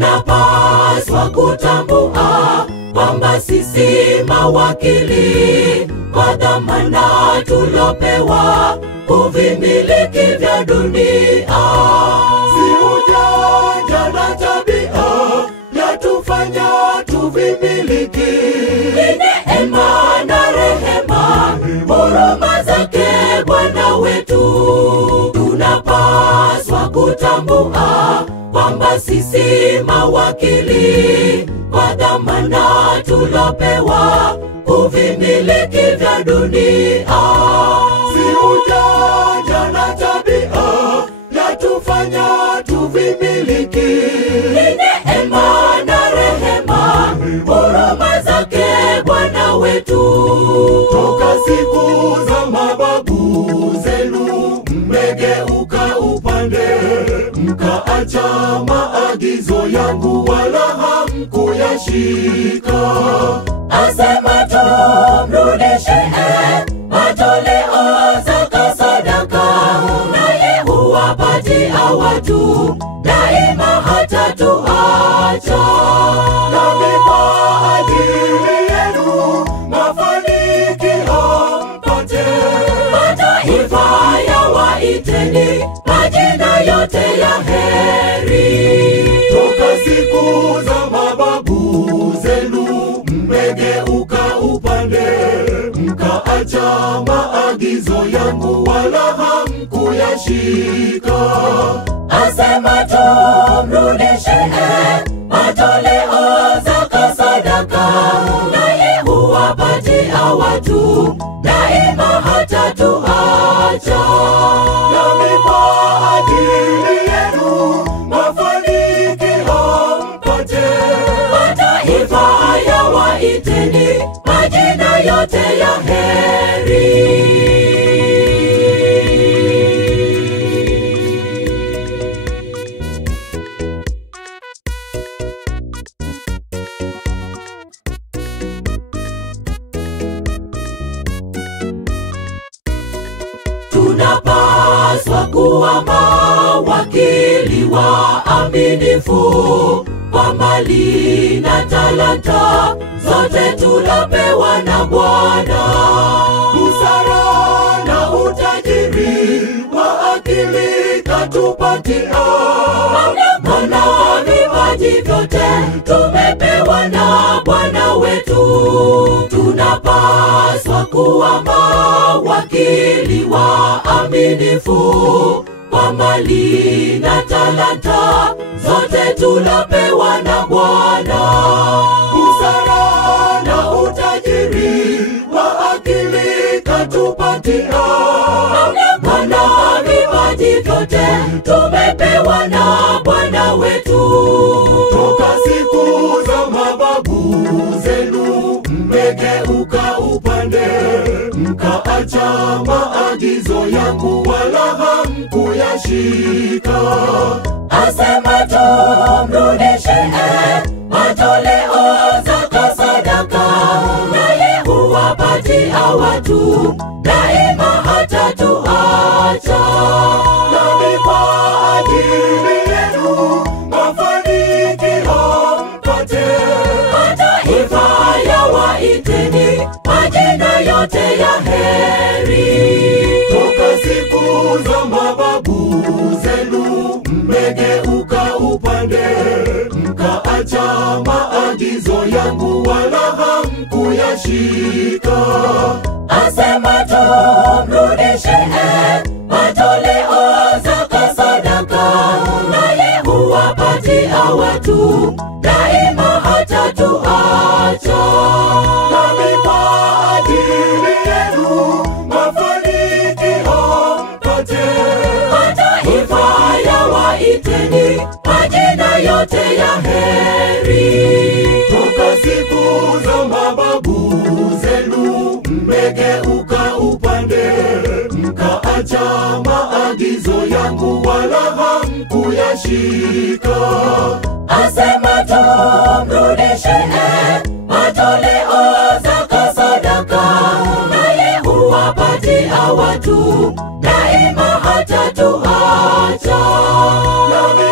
Tunapaswa kutambua kwamba sisi mawakili kwa dhamana tulopewa kuvimiliki vya dunia. Si ujanja na tabia yatufanya tuvimiliki, ni neema na rehema, huruma zake Bwana wetu. Tunapaswa kutambua kwamba sisi mawakili kwa dhamana tulopewa kuvimiliki vya dunia. Si ujanja na tabia yatufanya tuvimiliki, ni neema na rehema, huruma zake Bwana wetu. Toka siku za mababu zenu mmegeuka upande, mkaacha maagizo yangu wala hamkuyashika. Asema tumrudishe matoleo zaka sadaka, naye huwapatia watu daima hatatuacha. Nami kwa ajili yenu mafanikio mpate, mataifa yawaiteni majina yote ya heri. Toka siku za mababu zenu mmegeuka upande, mkaacha maagizo yangu wala hamkuyashika. Asema tumrudishe matoleo zaka sadaka, naye huwapatia watu daima hatatuacha. Nami kwa ajili yenu mafanikio mpate, mataifa yawaiteni majina yote ya heri. Tunapaswa kuwa mawakili waaminifu kwa mali na talanta zote tulopewa na Bwana. Busara na utajiri wa akili katupatia, maana vipaji vyote tumepewa na Bwana wetu. Tunapaswa kuwa mawakili waaminifu kwa mali na talanta zote tulopewa na Bwana. Busara na utajiri wa akili katupatia, maana vipaji vyote tumepewa na Bwana wetu. Toka siku za mababu zenu mmegeuka upande, mkaacha maagizo yangu wala hamkuyashika. Asema tumrudishe matoleo zaka sadaka, naye huwapatia watu daima hatatuacha. Nami kwa ajili yenu mafanikio mpate, mataifa yawaiteni majina yote ya heri. Toka siku za mababu zenu mmegeuka upande, mkaacha maagizo yangu wala hamkuyashika. Asema tumrudishe matoleo zaka sadaka, naye huwapatia watu daima hatatuacha. Nami kwa ajili yenu mafanikio mpate, mataifa yawaiteni majina yote ya heri. Toka siku za mababu zenu mmegeuka upande, mkaacha maagizo yangu wala hamkuyashika. Asema tumrudishe matoleo zaka sadaka, naye huwapatia watu daima hatatuacha. Nami